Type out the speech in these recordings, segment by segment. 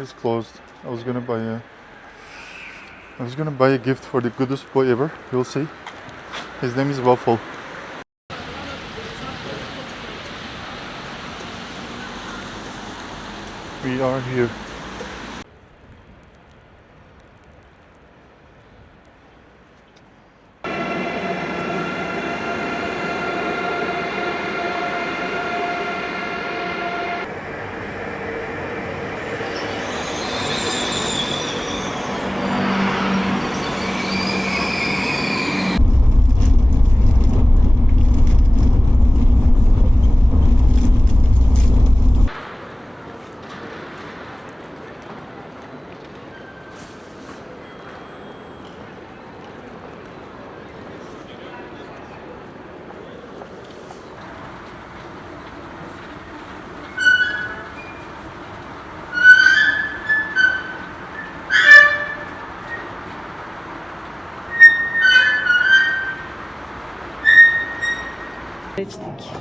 It's closed. I was gonna buy a gift for the goodest boy ever. You'll see. His name is Waffle. We are here.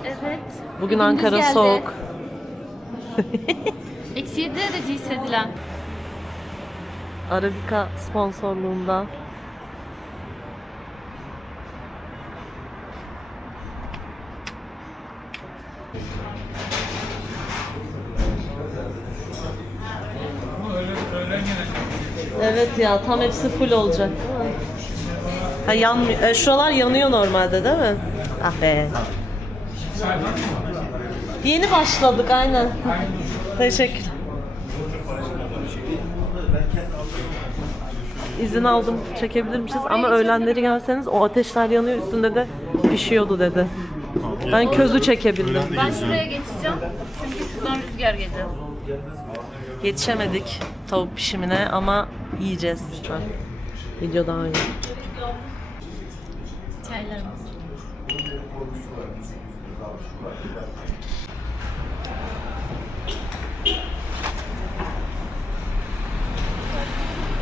Evet. Bugün Ankara geldi. soğuk. -7 derece hissedilen. Arabika sponsorluğunda. Evet ya, tam hepsi full olacak değil mi? Ha, yanmıyor. Şuralar yanıyor normalde değil mi? Ah be. Yeni başladık aynen. Teşekkür. İzin aldım, çekebilirmişiz ama öğlenleri gelseniz o ateşler yanıyor, üstünde de pişiyordu dedi. Ben közü çekebildim. Ben şuraya geçeceğim. Çünkü şuradan rüzgar gelir. Yetişemedik tavuk pişimine ama yiyeceğiz şu an. Video daha iyi. Çaylarımız.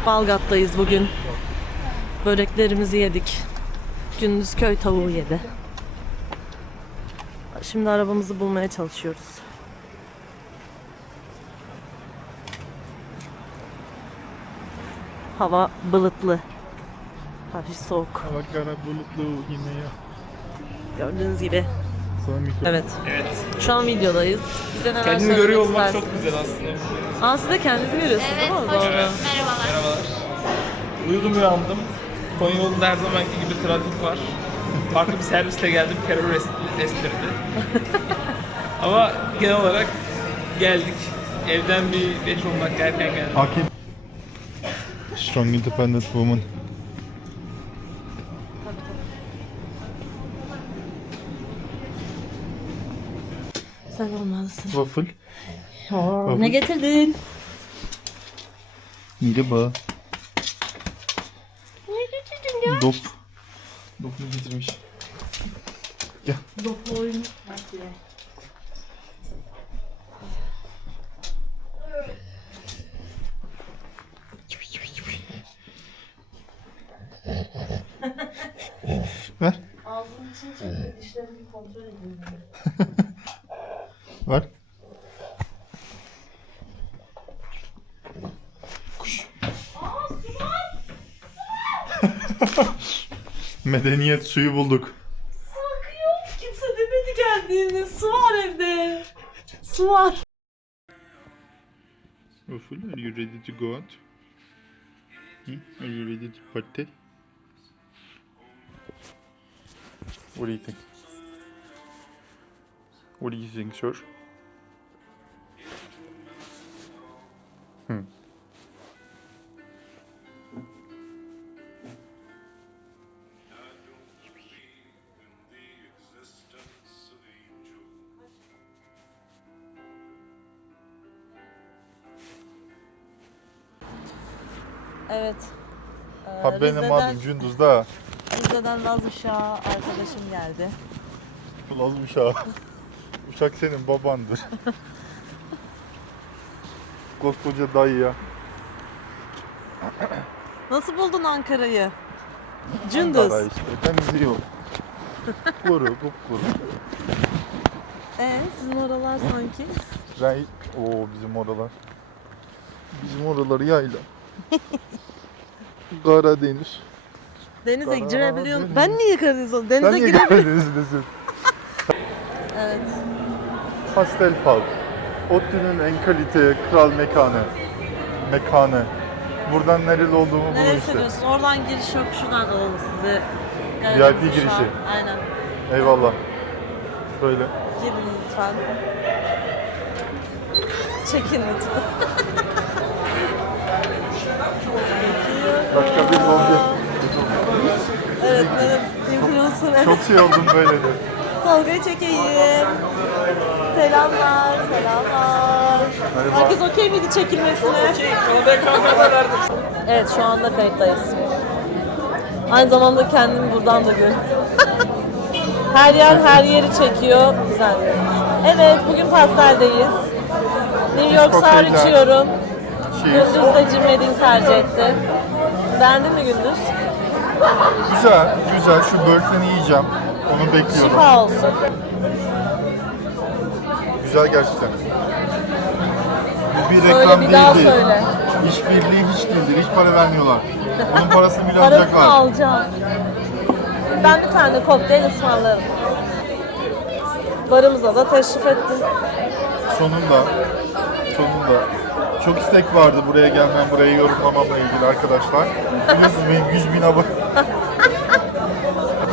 Balgat'tayız bugün. Böreklerimizi yedik. Gündüz köy tavuğu yedi. Şimdi arabamızı bulmaya çalışıyoruz. Hava bulutlu. Hafif soğuk. Hava kara bulutlu yine ya. Gördüğünüz gibi. Evet. Evet. Şu an videodayız. Bize neler Kendini söylemek görüyor olmak istersiniz? çok güzel aslında. Aa, siz de kendinizi görüyorsunuz Evet, değil mi? hoş Doğru. bulduk. Merhabalar. Merhabalar. Uyudum uyandım. Konya yolunda her zamanki gibi trafik var. Farklı bir servisle geldim, terör estirdi. Ama genel olarak geldik. Evden bir 5-10 dakika erken geldim. Hakim. Strong independent woman. Sen olmalısın. Waffle. Ne getirdin? Merhaba. Ne getirdin ya? Dop. Dop'unu getirmiş. Gel. Dopu oyunu. Ver. Ağzının için çekti. Dişlerini bir kontrol edin. Ver. Kuş. Medeniyet suyu bulduk. Akıyor. Kimse demedi geldiğini. Su var evde. Su var. Waffle, are you ready to go out? Are you ready to party? What do you think? What do you think, sir? Evet. Ha benim adım Gündüz'da. Rize'den Laz uşağı arkadaşım geldi. Laz uşağı. Uşak senin babandır. Koskoca dayı ya. Nasıl buldun Ankara'yı? Gündüz. Ankara işte. Temizliği yok. Kuru, kupkuru. Sizin oralar sanki. Oo bizim oralar. Bizim oraları yayla. Karadeniz. Denize Karadeniz. girebiliyorum. Ben niye Karadeniz oldum? Sen Denize niye girebiliyorum. Karadenizlisin? Evet. Pastel Pub. ODTÜ'nün en kalite kral mekanı. Buradan nereli olduğumu bulun Nereye işte. seviyorsun? Oradan giriş yok. Şuradan alalım sizi. VIP girişi. Şu an. Aynen. Eyvallah. Böyle. Girin lütfen. Çekin lütfen. Başka bir vlog. Evet, evet. Influencer, evet. Çok şey oldum böyle de. Tolga'yı çekeyim. Selamlar, selamlar. Merhaba. Herkes okey miydi çekilmesine? Evet, şu anda kayıttayız. Aynı zamanda kendimi buradan da görüyorum. Her yer her yeri çekiyor. Güzel. Evet, bugün pasteldeyiz. New York Sour Kokteyller. içiyorum. Cheers. Gündüz de Jim Wedding tercih etti. Beğendin mi Gündüz? Güzel, güzel. Şu börteni yiyeceğim. Onu bekliyorum. Şifa olsun. Güzel gerçekten. Bu bir Söyle, reklam bir daha değildir. söyle. İşbirliği hiç değildir. Hiç para vermiyorlar. Onun parasını bile Parasını alacaklar. alacağım. Ben bir tane kokteyl ısmarlarım. Barımıza da teşrif ettin. Sonunda. Çok istek vardı buraya gelmem, burayı yorumlamamla ilgili arkadaşlar. Biliyorsunuz benim 100.000 abone.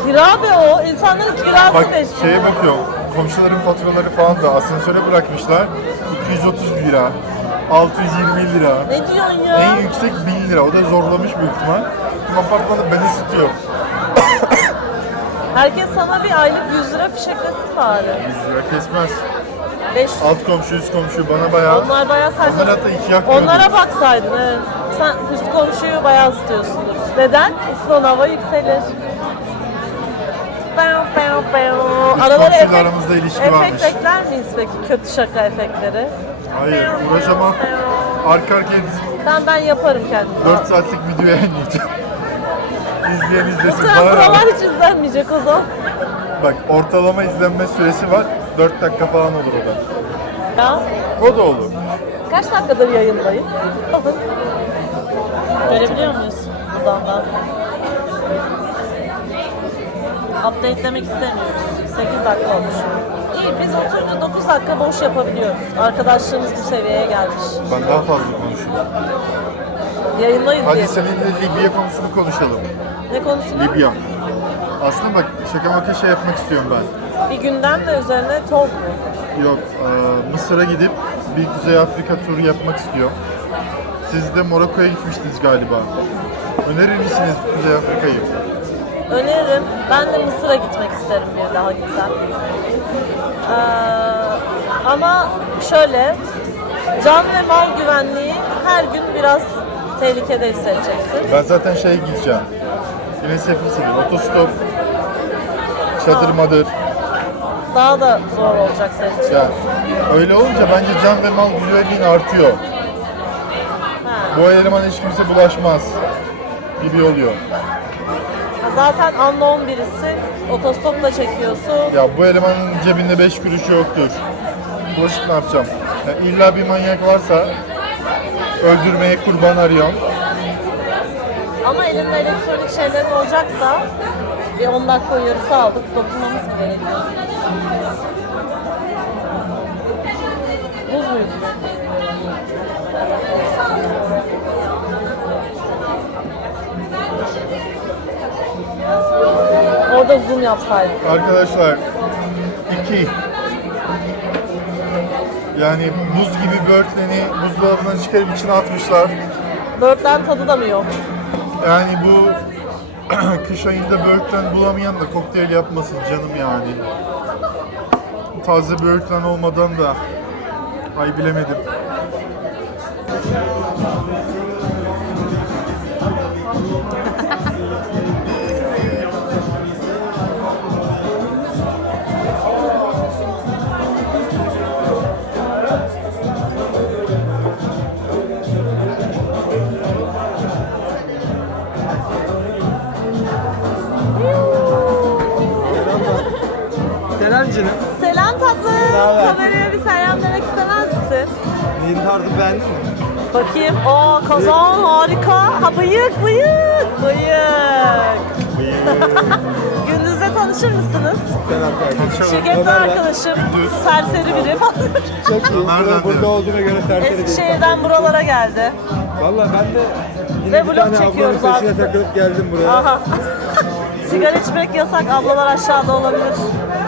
Kira be o. İnsanların kirası Bak peşinde. şeye bakıyorum. Komşuların faturaları falan da asansöre bırakmışlar. 230 lira. 620 lira. Ne diyorsun ya? En yüksek 1000 lira. O da zorlamış büyük ihtimal. Tüm apartmanı ben ısıtıyorum. Herkes sana bir aylık 100 lira fişeklesin bari. 100 lira kesmez. 500. Alt komşu, üst komşu bana bayağı... Onlar bayağı Onlar saçma. hatta 2 yakmıyordu. Onlara baksaydın evet. Sen üst komşuyu bayağı ısıtıyorsundur. Neden? Isınan hava yükselir. Aralara komşuyla aramızda ilişki varmış. efekt ekler miyiz peki? Kötü şaka efektleri. Hayır, uğraşamam. Arka arkaya dizim. Ben yaparım kendim. 4 saatlik video yayınlayacağım. İzleyen izlesin. Sen Bana buralar ne? hiç izlenmeyecek o zaman. Bak ortalama izlenme süresi var. 4 dakika falan olur o da. Ya. O da olur. Kaç dakikadır yayındayız? Görebiliyor muyuz? Buradan da. Updatelemek istemiyoruz. 8 dakika olmuş. İyi, biz oturunca 9 dakika boş yapabiliyoruz. Arkadaşlığımız bu seviyeye gelmiş. Ben daha fazla konuşurum. Yayındayız diye. Hadi seninle Libya konusunu konuşalım. Ne konusunda? Libya. Aslında bak şaka maka şey yapmak istiyorum ben. Bir gündem de üzerine talk mu? Yok, Mısır'a gidip bir Kuzey Afrika turu yapmak istiyorum. Siz de Morokko'ya gitmiştiniz galiba. Önerir misiniz Kuzey Afrika'yı? Öneririm. Ben de Mısır'a gitmek isterim bir daha güzel. Ama şöyle, can ve mal güvenliği her gün biraz tehlikede hissedeceksin. Ben zaten şeye gideceğim. Yine Sefilsin, otostop, çadır madır. Daha da zor olacak senin için. Yani öyle olunca bence can ve mal güvenliğin artıyor. Ha. Bu elemana hiç kimse bulaşmaz gibi oluyor. Zaten unknown birisi, otostopla çekiyorsun. Ya bu elemanın cebinde 5 kuruş yoktur. Bulaşıp ne yapacağım? Yani illa bir manyak varsa öldürmeye kurban arıyorum. Ama elinde elektronik şeylerin olacaksa bir 10 dakika uyarısı aldık, dokunmamız gerekiyor. Buz muydu? Orada zoom yapsaydık. Arkadaşlar 2 yani buz gibi böğürtleni buzdolabından çıkarıp içine atmışlar. Böğürtlen tadı da mı yok? Yani bu kış ayında böğürtlen bulamayan da kokteyl yapmasın canım yani. Taze böğürtlen olmadan da ay bilemedim. Selam canım. Selam tatlım. haber? Kameraya bir selam demek istemez misin? Yeni tarzı beğendin mi? Bakayım. Oo kazan harika. Ha bıyık bıyık. Bıyık. Gündüz'le tanışır mısınız? Şirkette arkadaşım. Serseri biri falan. Çok iyi. Nereden Burada diyor? olduğuma göre serseri değil. Eskişehir'den buralara geldi. Valla ben de yine Ve bir vlog tane çekiyoruz ablanın peşine artık. takılıp geldim buraya. Aha. Sigara içmek yasak. Ablalar aşağıda olabilir.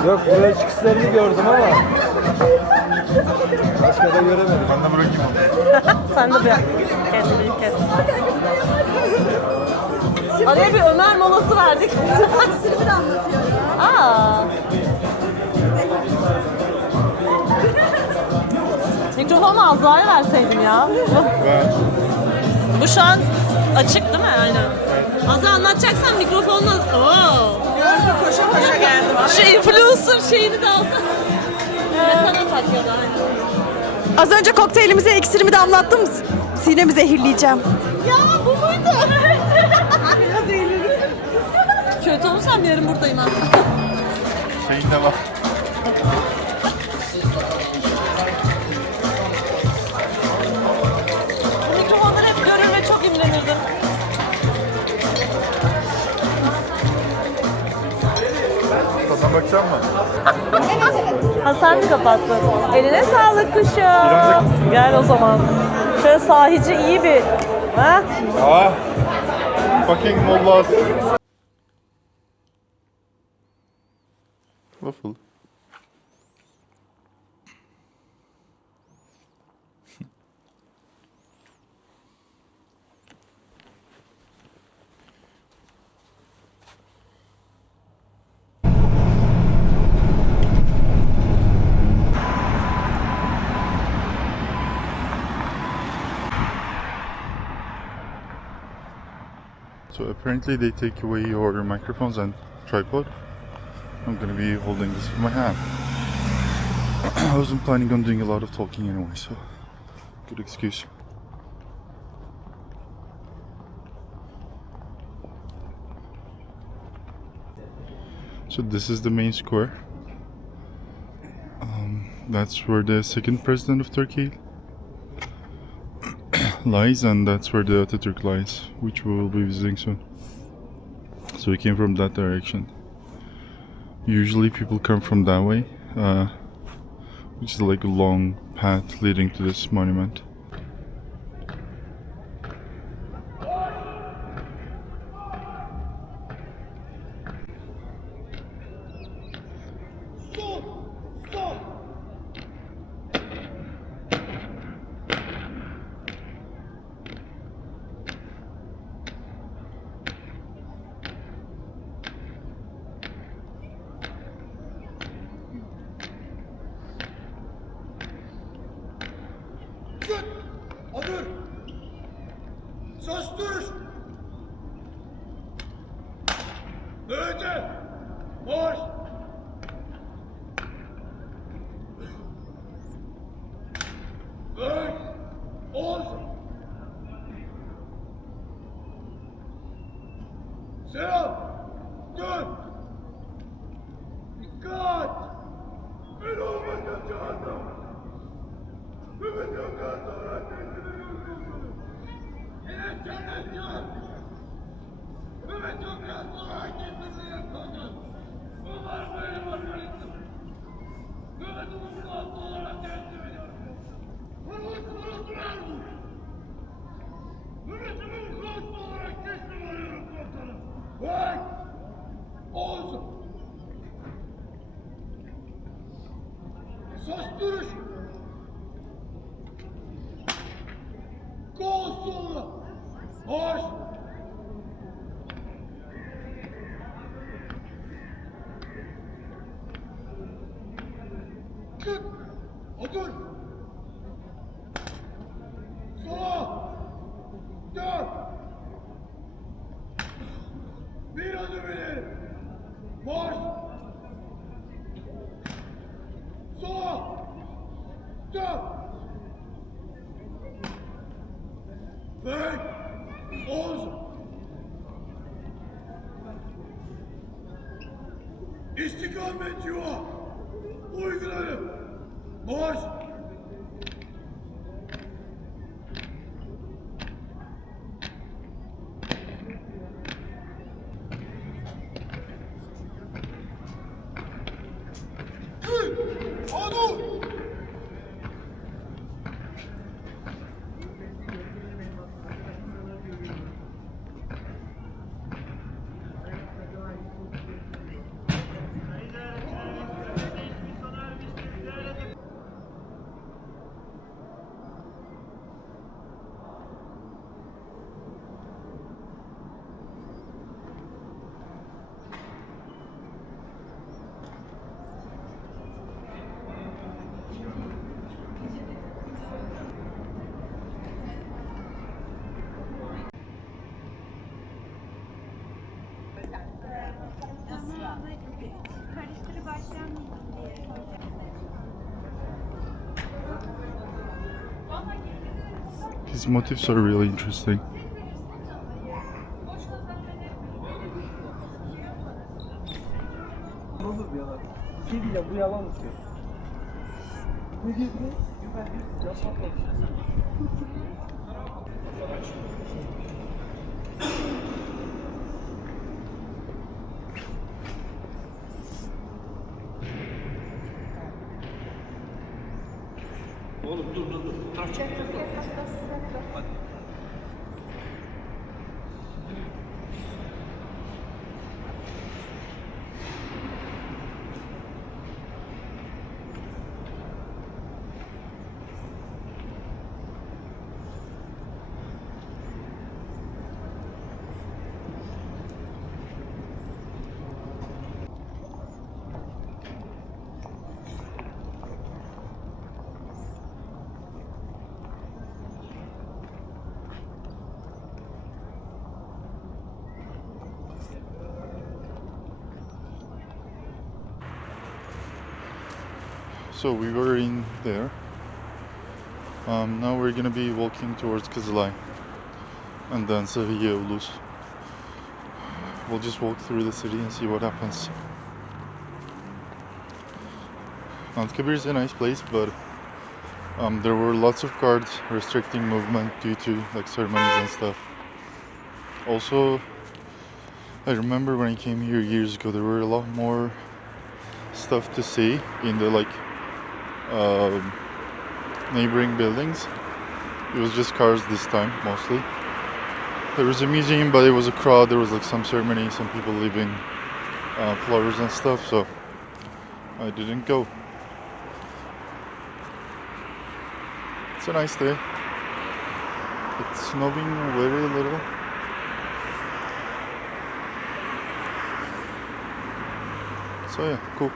Yok buraya çıkışlarını gördüm ama başka da göremedim. Ben de bırakayım onu. Sen de bir kes, bir kes. Araya bir Ömer molası verdik. Sırrını da anlatıyor. Aa. Mikrofonu Azra'ya verseydim ya. Bu şu an açık değil mi? Aynen. Azra anlatacaksan mikrofonla... Oo. Gördüm koşa koşa geldim. Şu influencer şeyini de alsana. Yakana takıyordu aynen. Az önce kokteylimize iksirimi damlattım. Sinemi zehirleyeceğim. Ya bu muydu? Biraz eğlenim. Kötü olursam yarın buradayım abi. Şeyinde var. Bu mikrofonları hep görür ve çok imrenirdim. Tadına bakacak mısın? Ha sen mi kapattın? Eline sağlık kuşum. Gel o zaman. Şöyle sahici iyi bir... Ha? Ah! Fucking mollas. Waffle. So apparently they take away your microphones and tripod. I'm gonna be holding this with my hand. I wasn't planning on doing a lot of talking anyway, so good excuse. So this is the main square. That's where the second president of Turkey lies, and that's where the Atatürk lies, which we will be visiting soon. So we came from that direction. Usually people come from that way, which is like a long path leading to this monument. Otur! Sus dur! Öte! Boş! Öt! Olsun! Selam! Dön! Dikkat! Ben olmadan canım! Mehmet Gökhan sonra kendini yorgunsunuz. Yine cennet yok. Mehmet Gökhan sonra kendini yorgunsunuz. Bunlar böyle başarısız. Mehmet Gökhan sonra teslim ediyorum. Mehmet Gökhan Mehmet Gökhan olarak teslim oluyorum komutanım. Vay! Olsun. Esas duruş. Kol sola. Hoş. Çık. Otur. Sola. Dön. Bir adım ileri. Boş. Sola. Dön. Bek. Oğuz. İstikamet yuva. Uygularım. Boş. These motifs are really interesting. Bu yalan mı? Oğlum dur. Fotoğraf çek. Hadi. So we were in there. Now we're gonna be walking towards Kızılay and then Ulus. We'll just walk through the city and see what happens. Anıtkabir is a nice place, but there were lots of guards restricting movement due to like ceremonies and stuff. Also, I remember when I came here years ago, there were a lot more stuff to see in the neighboring buildings. It was just cars this time mostly. There was a museum, but it was a crowd. There was like some ceremony, some people leaving flowers and stuff, so I didn't go. It's a nice day. It's snowing very little. So yeah, cool.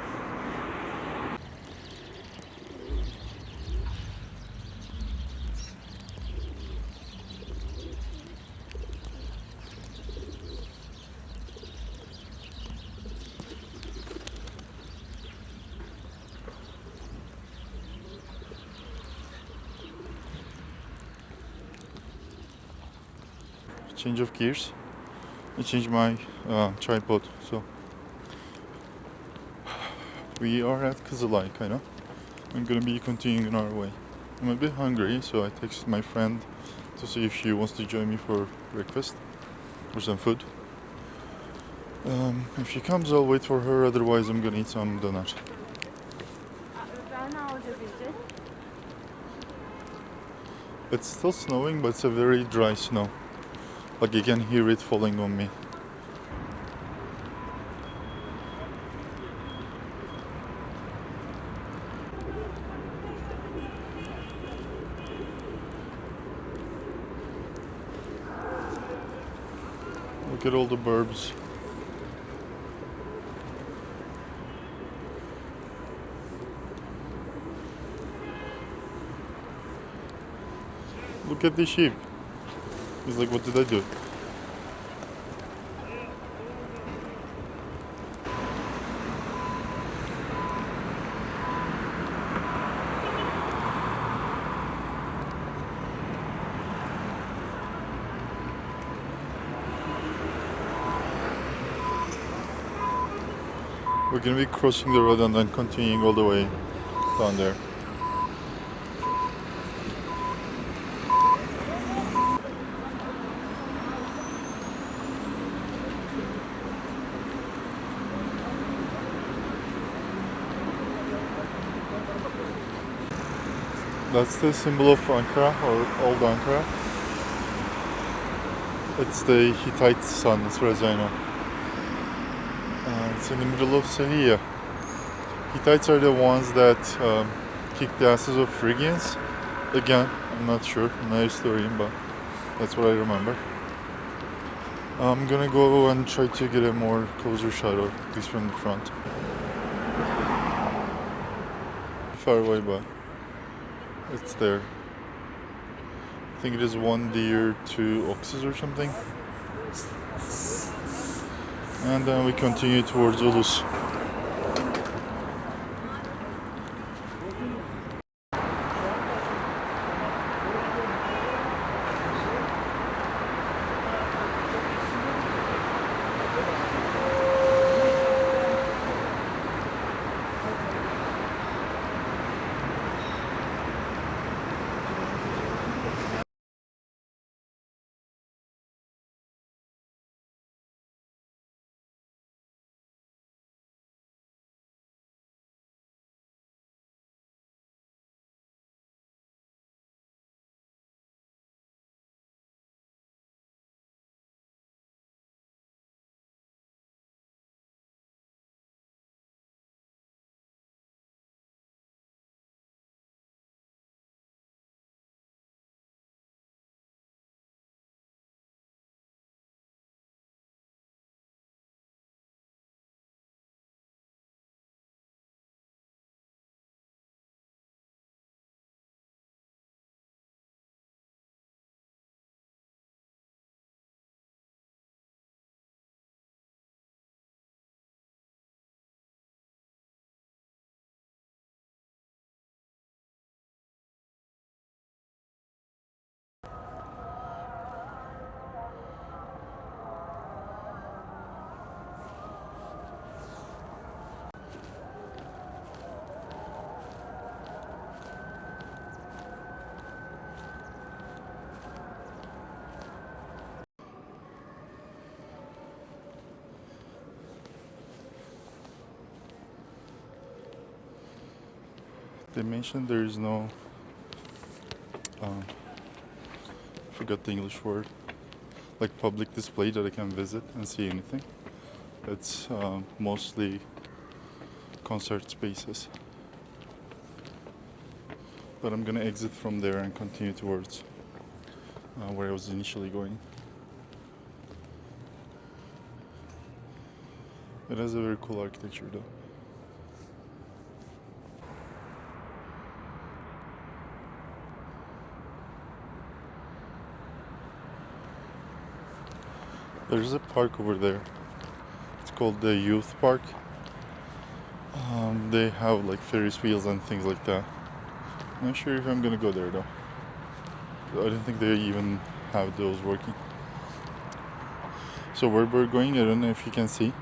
Change of gears. I changed my tripod, so we are at Kızılay, kinda. I'm gonna be continuing our way. I'm a bit hungry, so I texted my friend to see if she wants to join me for breakfast or some food. If she comes, I'll wait for her. Otherwise, I'm gonna eat some doner. It's still snowing, but it's a very dry snow. Like you can hear it falling on me. Look at all the burbs. Look at the sheep. He's like, what did I do? We're gonna be crossing the road and then continuing all the way down there. That's the symbol of Ankara, or old Ankara. It's the Hittite sun, as far as I know. It's in the middle of Syria. Hittites are the ones that kicked the asses of Phrygians. Again, I'm not sure, I'm not a historian, but that's what I remember. I'm gonna go and try to get a more closer shot of this from the front. Far away, but it's there. I think it is 1 deer, 2 oxes or something. And then we continue towards Ulus. They mentioned there is no, I forgot the English word, like public display that I can visit and see anything. It's mostly concert spaces. But I'm gonna exit from there and continue towards where I was initially going. It has a very cool architecture though. There's a park over there. It's called the Youth Park. They have like Ferris wheels and things like that. I'm not sure if I'm gonna go there though. I don't think they even have those working. So where we're going, I don't know if you can see.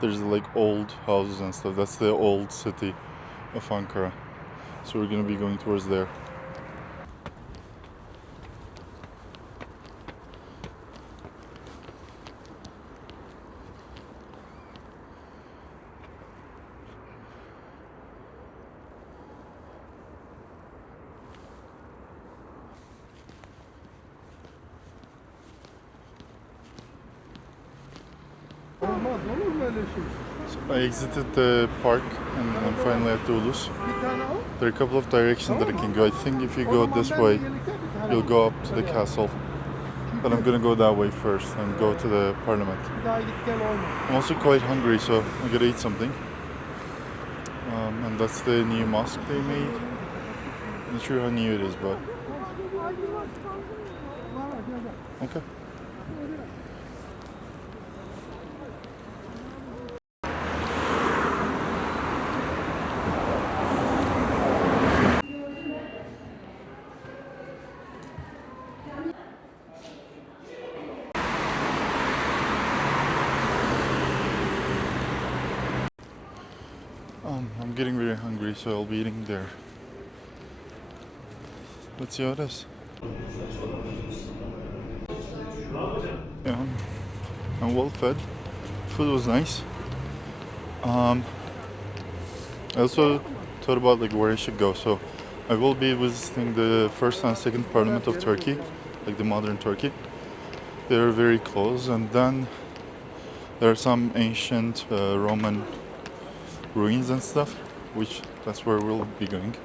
There's like old houses and stuff. That's the old city of Ankara. So we're gonna be going towards there. Olmaz olur mu öyle şey? So I exited the park and I'm finally at the Ulus. Bir tane al. There are a couple of directions that I can go. I think if you go this way, you'll go up to the castle. But I'm gonna go that way first and go to the parliament. Bir daha git gel olmaz. I'm also quite hungry, so I gotta eat something. And that's the new mosque they made. Not sure how new it is, but okay. I'm getting very hungry, so I'll be eating there. Let's see how it is. Yeah, I'm well fed. Food was nice. I also thought about like where I should go. So I will be visiting the first and second parliament of Turkey, like the modern Turkey. They're very close, and then there are some ancient Roman ruins and stuff, which that's where we'll be going.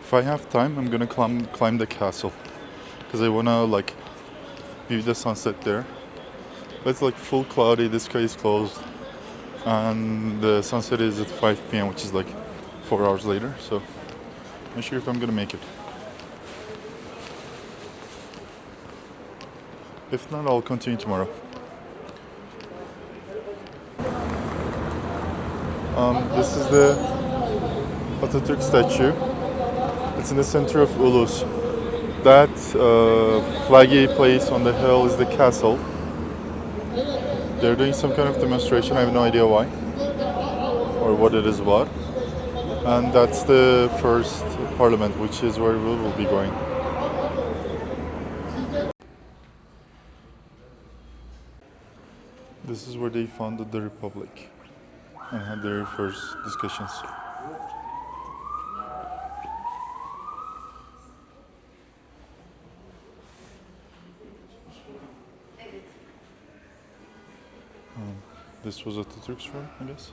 If I have time, I'm gonna climb the castle, because I wanna like view the sunset there. But it's like full cloudy, the sky is closed, and the sunset is at 5 p.m., which is like 4 hours later, so I'm not sure if I'm gonna make it. If not, I'll continue tomorrow. This is the Atatürk statue. It's in the center of Ulus. That flaggy place on the hill is the castle. They're doing some kind of demonstration, I have no idea why or what it is about. And that's the first parliament, which is where we will be going. This is where they founded the Republic and had their first discussions. This was Atatürk's room, I guess.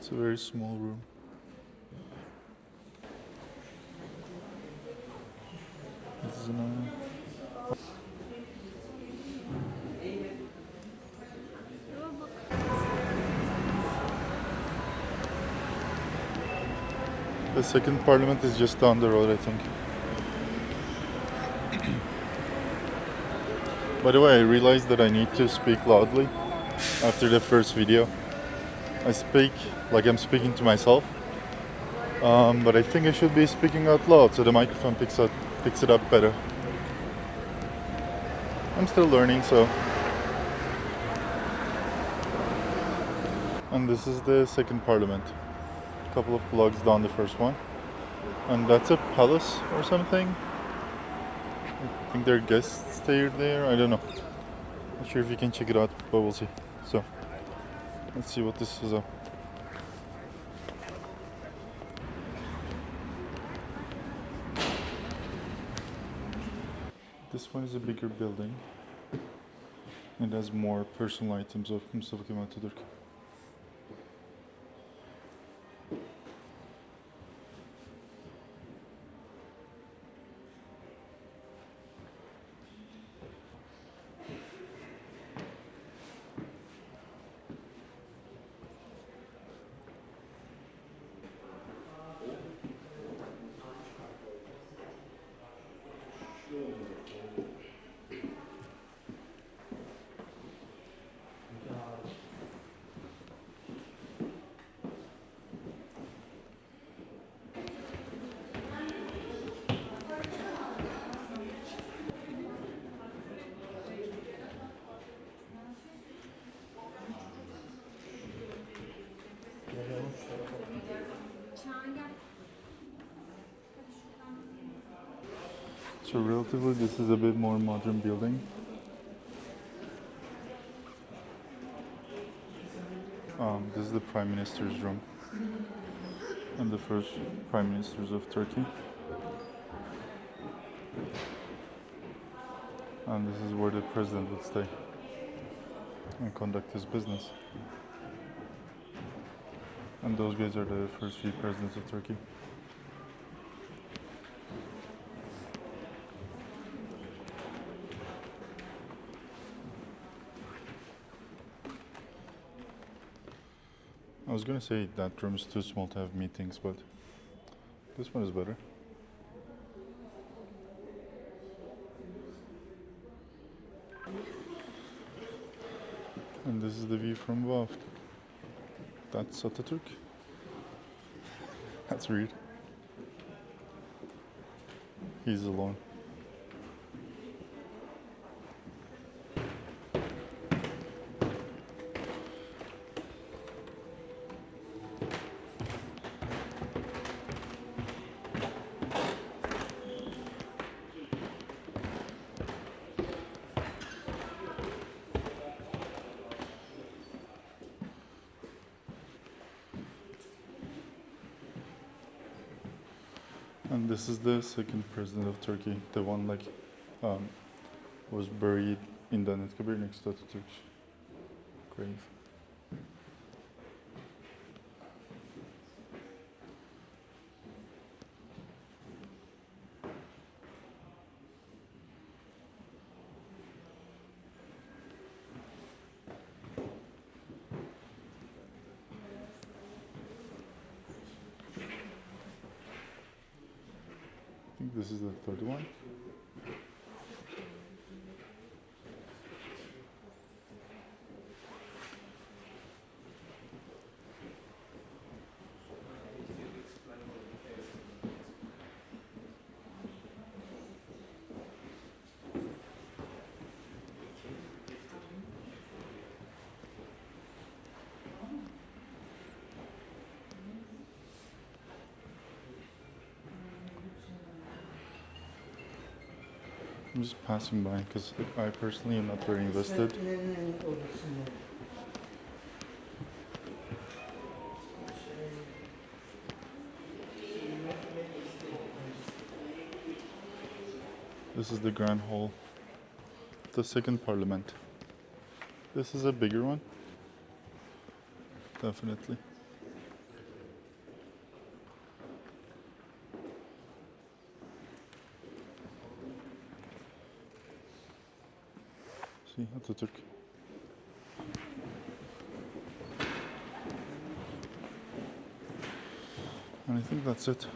It's a very small room. This is the second parliament is just down the road, I think. By the way, I realized that I need to speak loudly after the first video. I speak like I'm speaking to myself, but I think I should be speaking out loud so the microphone picks it up better. I'm still learning, so. And this is the second parliament. A couple of blocks down the first one. And that's a palace or something. I think their guests stay there, I don't know. Not sure if you can check it out, but we'll see. So, let's see what this is. This one is a bigger building. It has more personal items of Mustafa Kemal Atatürk. So relatively this is a bit more modern building. This is the Prime Minister's room and the first Prime Ministers of Turkey. And this is where the President would stay and conduct his business. And those guys are the first few presidents of Turkey. I was gonna say that room is too small to have meetings, but this one is better. And this is the view from Waffle. That's Atatürk. That's weird. He's alone. And this is the second president of Turkey, the one was buried in the Anıtkabir next to Atatürk's grave. I think this is the third one. I'm just passing by because I personally am not very invested. This is the Grand Hall, the second parliament. This is a bigger one, definitely. See, Atatürk. And I think that's it.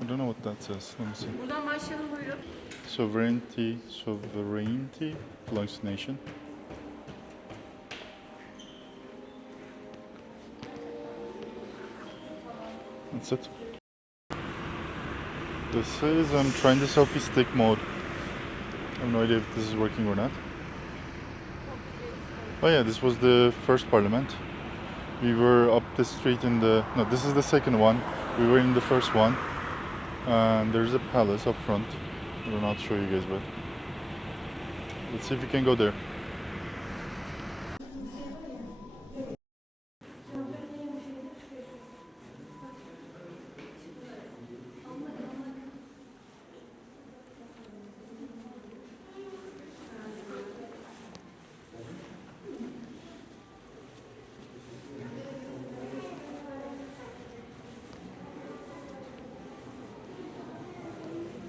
I don't know what that says. Let me see. Buradan başlayalım, buyurun. Sovereignty belongs to nation. That's it. This is, I'm trying the selfie stick mode. I have no idea if this is working or not. Oh yeah, this was the first parliament. We were up the street in the... No, this is the second one. We were in the first one. And there's a palace up front. I don't know how to show you guys, but... Let's see if we can go there.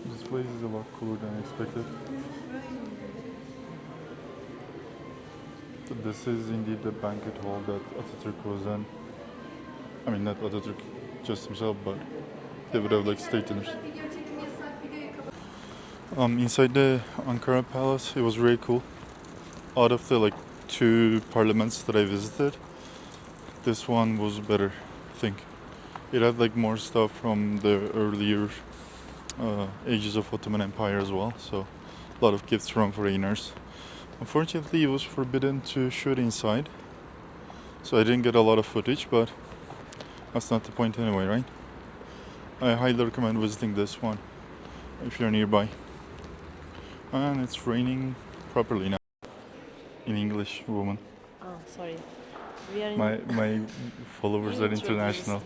This place is a lot cooler than I expected. This is indeed the banquet hall that Atatürk was in. I mean, not Atatürk just himself, but they would have like state dinners. Inside the Ankara palace, it was really cool. Out of the like 2 parliaments that I visited, this one was better, I think. It had like more stuff from the earlier ages of Ottoman Empire as well, so a lot of gifts from foreigners. Unfortunately, it was forbidden to shoot inside, so I didn't get a lot of footage, but that's not the point anyway, right? I highly recommend visiting this one if you're nearby. And it's raining properly now. In English, woman. Oh, sorry. We are in My followers are international.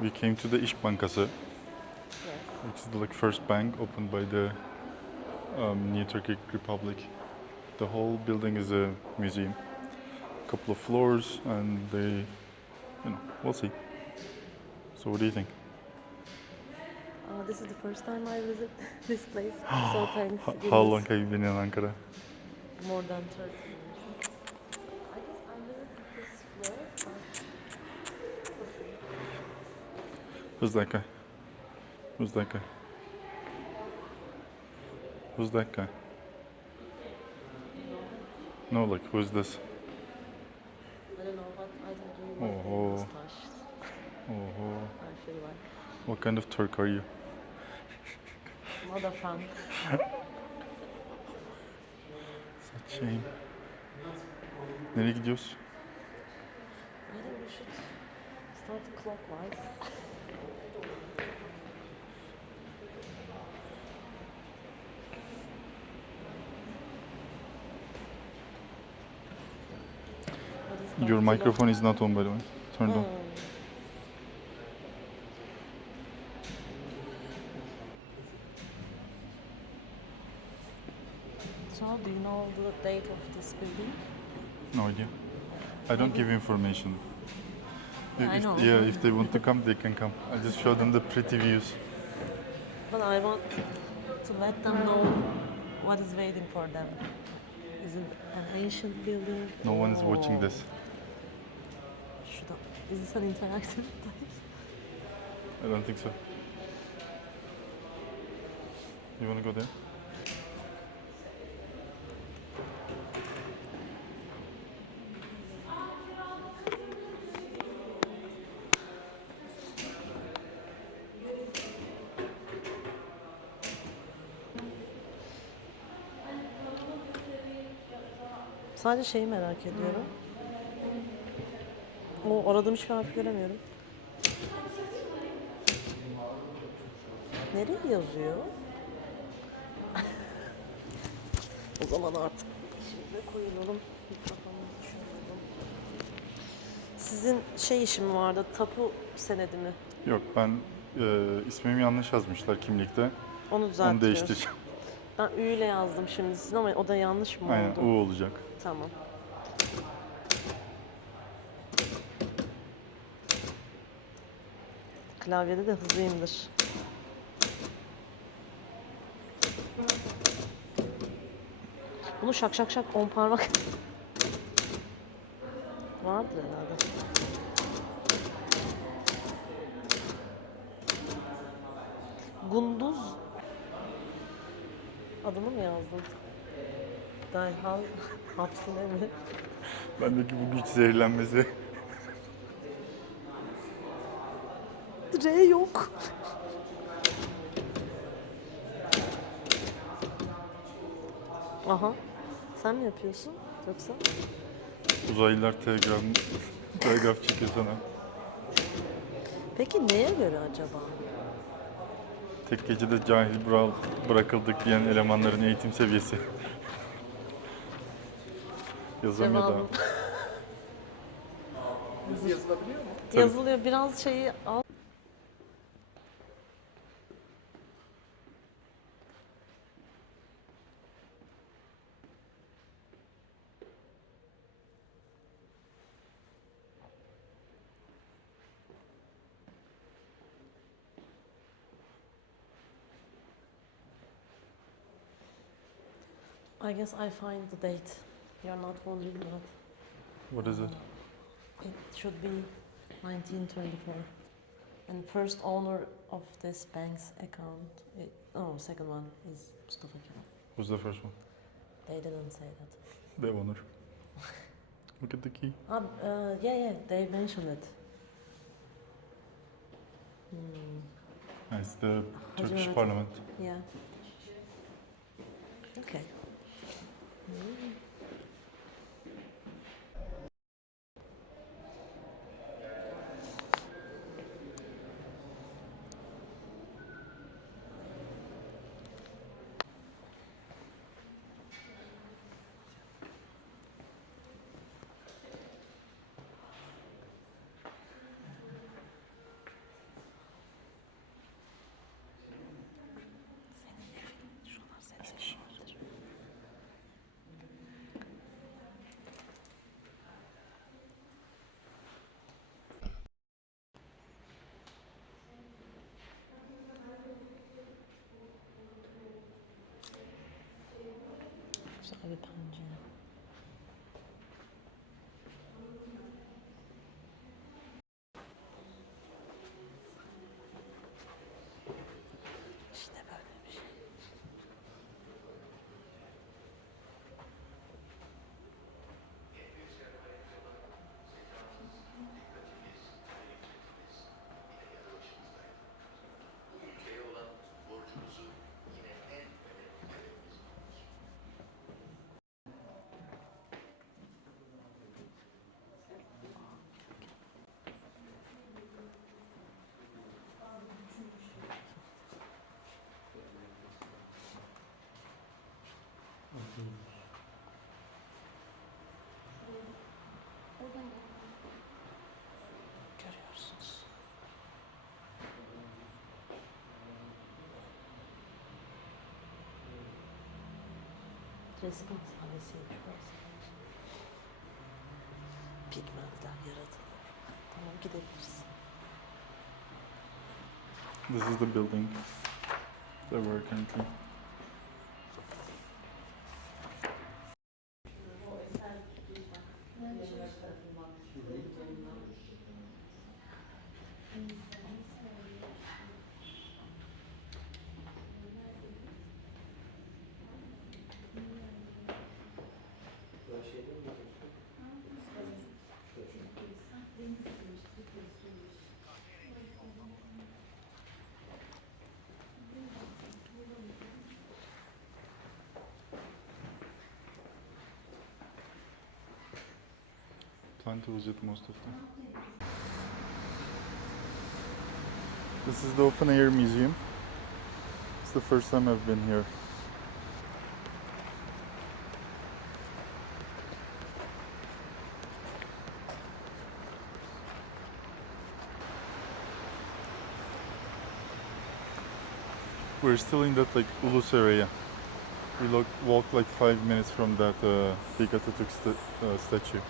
We came to the İş Bankası, which is the like first bank opened by the new Turkish Republic. The whole building is a museum. A couple of floors, and they, we'll see. So what do you think? This is the first time I visit this place. So thanks. How long have you been in Ankara? More than 30 years. I guess I visited Who's that guy? Who's that guy? Who's that guy? No, like, who's this? I don't know, but I don't really like Oh. the mustache. Oh, I feel like what kind of Turk are you? not a fan. Such shame. Nereye gidiyoruz? I think we should start clockwise. What is Your that? microphone is not on, by the way. Turned on. So, do you know the date of this building? No idea. I don't give information. I know. Yeah, if they want to come, they can come. I just show them the pretty views. But I want to let them know what is waiting for them. Is it an ancient building? No one is watching or- this. Is this an interactive place? I don't think so. You want to go there? Sadece şeyi merak ediyorum. O aradığım hiçbir harf göremiyorum. Nereye yazıyor? O zaman artık işimize koyulalım. Mikrofonumuzu düşürelim. Sizin şey işi mi vardı? Tapu senedi mi? Yok, ben ismimi yanlış yazmışlar kimlikte. Onu Onu düzeltiyoruz. değiştireceğim. Ben Ü ile yazdım şimdi sizin ama o da yanlış mı Aynen, oldu? U olacak. Tamam. Klavyede de hızlıyımdır. Bunu şak şak şak 10 parmak vardır herhalde. Gunduz adını mı yazdın? Derhal hapsine mi? Bendeki bu güç zehirlenmesi. R yok. Aha. Sen mi yapıyorsun? Yoksa? Uzaylılar telgraf çekiyor sana. Peki neye göre acaba? Tek gecede cahil bırakıldık diyen elemanların eğitim seviyesi. Yazamıyor daha. Cevabım. Yazılabiliyor mu? Yazılıyor. Biraz şeyi al. I guess I find the date. You're not wondering that. What is it? It should be 1924. And first owner of this bank's account, second one is Mustafa Kemal. Who's the first one? They didn't say that. Dev Onur. Look at the key. Yeah, they mentioned it. It's the Turkish Hacı parliament. Yeah. Okay. Güzel bir pencere. Görüyorsunuz. Resim hastanesiymiş burası. Pigmentler yaratılır. Tamam, gidebiliriz. This is the building that we're currently. Plan to visit most of them. This is the open air museum. It's the first time I've been here. We're still in that like Ulus area. We walked like 5 minutes from that big Atatürk statue.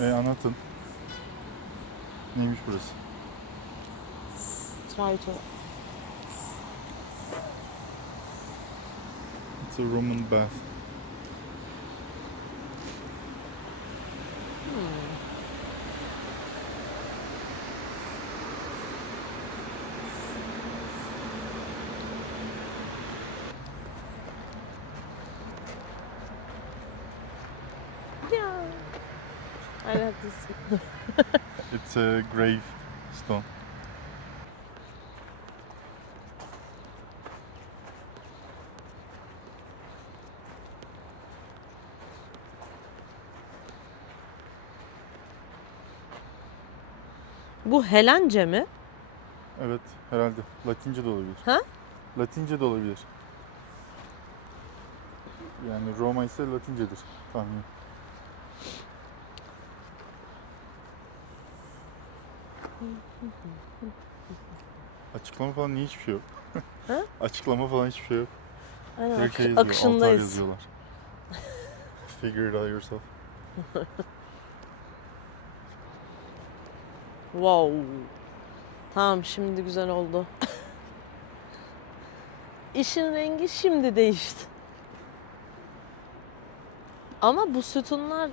Anlatın. Neymiş burası? Try to. It's a Roman bath. Yeah. I love this. It's a grave stone. Bu Helence mi? Evet, herhalde. Latince de olabilir. Ha? Latince de olabilir. Yani Roma ise Latincedir tahminim. Açıklama falan niye hiçbir şey yok? Ha? Açıklama falan hiçbir şey yok. Aynen, Direkt şey yazıyor, altar akışındayız. yazıyorlar. Figure it out yourself. Wow. Tamam, şimdi güzel oldu. İşin rengi şimdi değişti. Ama bu sütunlar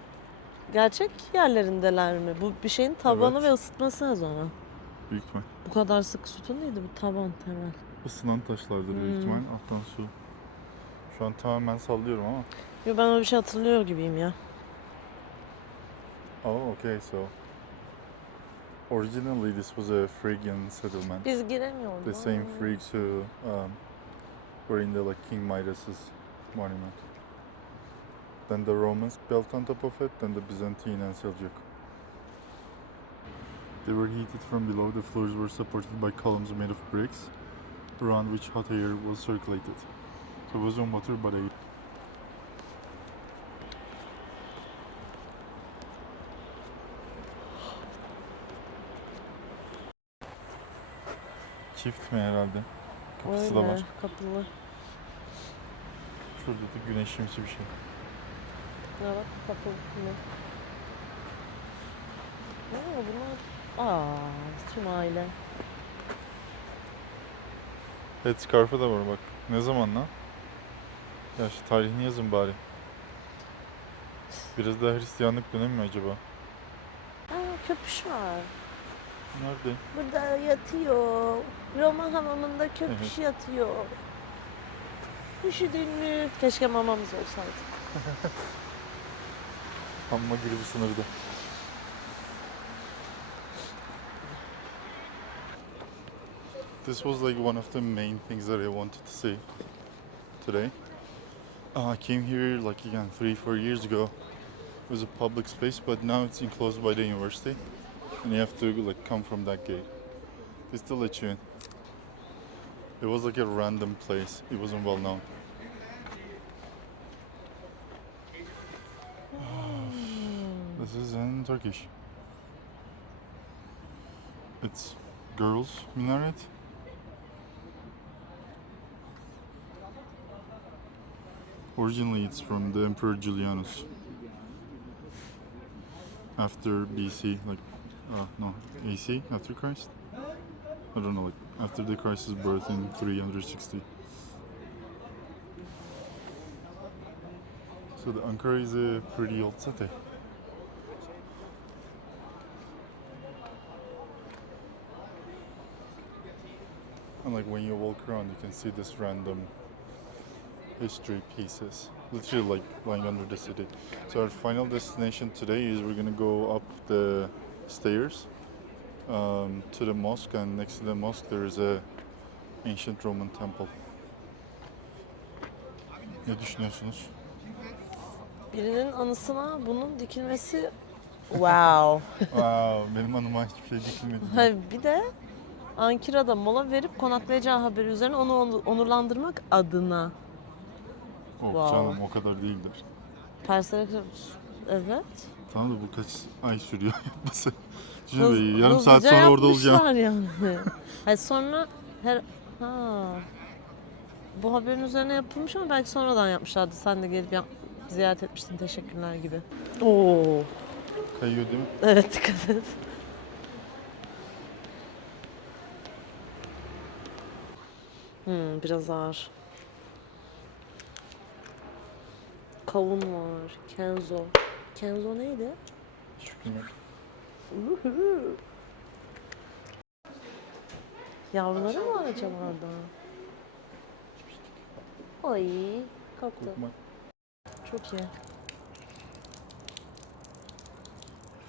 gerçek yerlerindeler mi? Bu bir şeyin tabanı Evet. ve ısıtması o zaman. Büyük ihtimal. Bu kadar sık sütun değildi, bu taban temel. Isınan taşlardır büyük ihtimal. Alttan su. Şu an tamamen sallıyorum ama. Yo, ben öyle bir şey hatırlıyor gibiyim ya. Oh, okay, so originally this was a Phrygian settlement. Biz giremiyoruz. The same Phrygs who were in the like King Midas's monument. Then the Romans built on top of it, then the Byzantine and Seljuk. They were heated from below. The floors were supported by columns made of bricks, around which hot air was circulated. So it wasn't water but air. Çift mi herhalde? Kapısı da Öyle, var. kapılı. Şurada da güneşimsi bir şey. Ne bak, kapılı mı? Bunlar... tüm aile. Headscarf'ı da var bak. Ne zaman lan? Ya şu tarihini yazın bari. Biraz daha Hristiyanlık dönemi mi acaba? Köpüş var. Nerede? Burada yatıyor. Roma hamamında köpüş Evet. yatıyor. Üşüdün mü? Keşke mamamız olsaydı. Hamma gribi sınırda. This was like one of the main things that I wanted to see today. I came here like again 3-4 years ago. It was a public space, but now it's enclosed by the university, and you have to like come from that gate. They still let you in. It was like a random place. It wasn't well known. This is in Turkish. It's girls' minaret. Originally, it's from the Emperor Julianus. After BC, like, no, AC, after Christ? I don't know, like, after the Christ's birth in 360. So the Ankara is a pretty old city. And like when you walk around, you can see this random history pieces, literally like lying under the city. So our final destination today is we're gonna go up the stairs to the mosque, and next to the mosque there is a ancient Roman temple. Ne düşünüyorsunuz? Birinin anısına bunun dikilmesi wow. Wow, benim anıma hiçbir şey dikilmedi. Hayır, bir de Ankara'da mola verip konaklayacağı haberi üzerine onu onurlandırmak adına. Oh canım, o kadar değildir. Persler evet. Tamam da bu kaç ay sürüyor yapması? Düşünün yarım saat hızlıca sonra orada olacağım. yapmışlar yani. Hayır, sonra bu haberin üzerine yapılmış ama belki sonradan yapmışlardı. Sen de gelip ziyaret etmiştin, teşekkürler gibi. Oo. Kayıyor değil mi? Evet, dikkat et. Biraz ağır. Kavun var, kenzo. Kenzo neydi? Hiç fikrim yok. Yavruları mı var acaba orada? Ay, kalktı. Korkma. Çok iyi.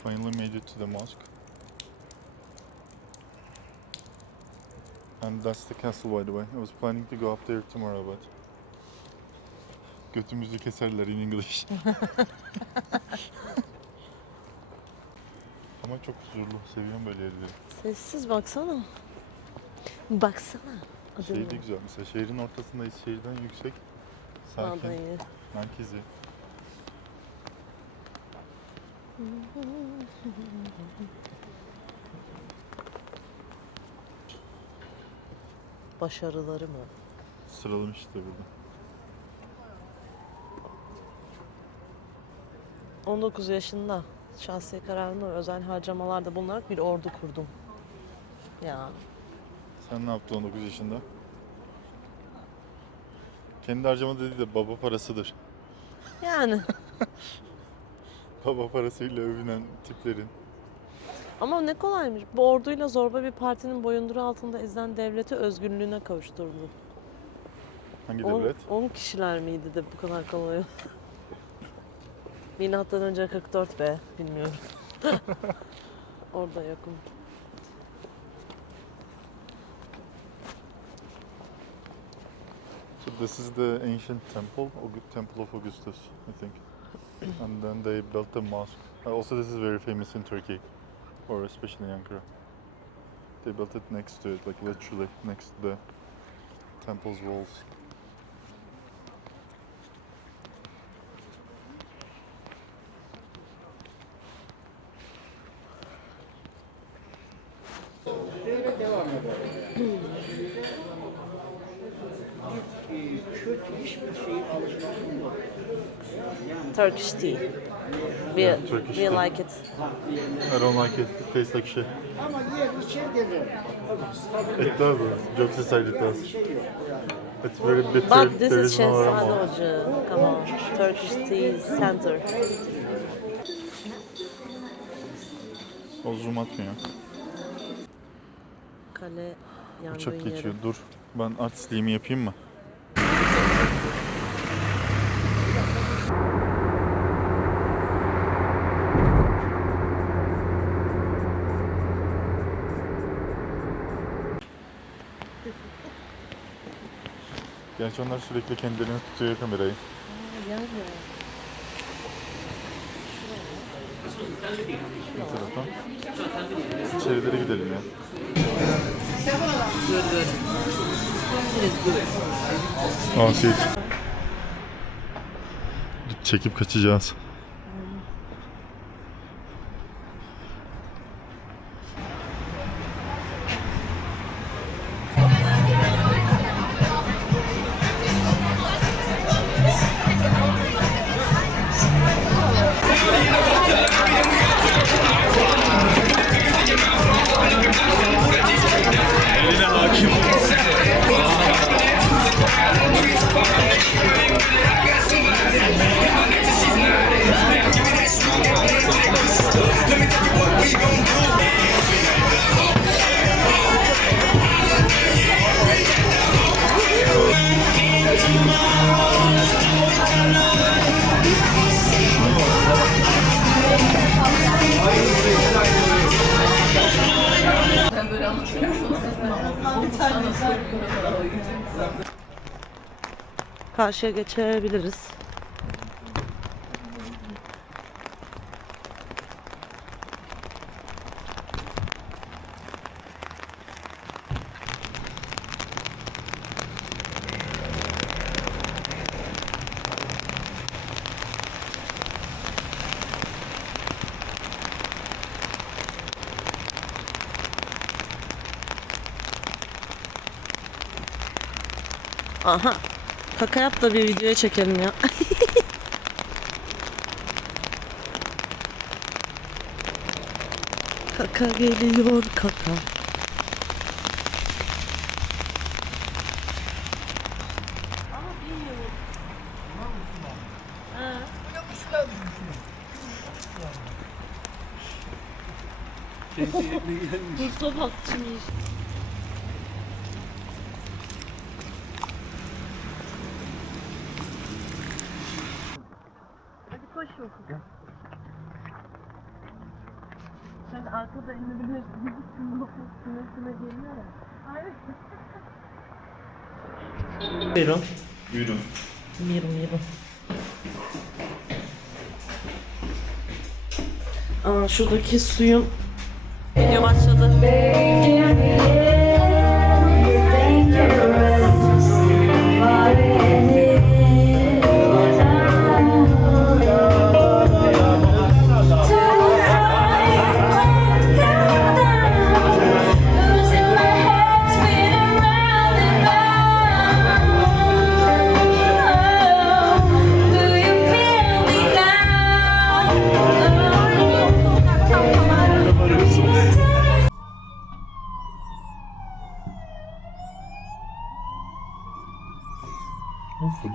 Finally made it to the mosque. And that's the castle, by the way. I was planning to go up there tomorrow, but götümüzü keserler in English. Ama çok huzurlu. Seviyorum böyle yerleri. Sessiz baksana. Baksana. Şey de güzel. Mesela şehrin ortasındayız. Şehirden yüksek. Sakin. Daha da iyi. Merkezi. Başarıları mı? Sıralamış işte burada. 19 yaşında şahsi kararımla özel harcamalarda bulunarak bir ordu kurdum. Ya. Sen ne yaptın 19 yaşında? Kendi harcama dediği de baba parasıdır. Yani. Baba parasıyla övünen tiplerin. Ama ne kolaymış. Bu orduyla zorba bir partinin boyunduruğu altında ezilen devleti özgürlüğüne kavuşturdu. Hangi devlet? 10 kişiler miydi de bu kadar kolay? Milattan önce 44 be. Bilmiyorum. Orada yokum. So this is the ancient temple, Temple of Augustus, I think. And then they built the mosque. Also, this is very famous in Turkey, or especially in Ankara. They built it next to it, like literally next to the temple's walls. Turkish tea. Turkish We tea. like it. I don't like it. It tastes like shit. Ama diğer içeride de. It does. Jokes aside, it does. It's very bitter. But this There is is no aroma. Şehzade Hoca. Come on. Turkish tea center. O zoom atmıyor. Kale yangın Uçak yeri. geçiyor. Dur. Ben artistliğimi yapayım mı? Gerçi onlar sürekli kendilerini tutuyor kamerayı. Yani. Bu tarafa. İçerilere gidelim ya. Afiyet. Çekip kaçacağız. Karşıya geçebiliriz. Aha. Kaka yap da bir videoya çekelim ya. Kaka geliyor kaka. Bursa bakçıymış. Koş bakalım. Sen arkada inebilirsin. Üstüne geliyor ya. Aynen. Buyurun. Buyurun. Buyurun. Aa, şuradaki suyun... Video başladı. Waffle.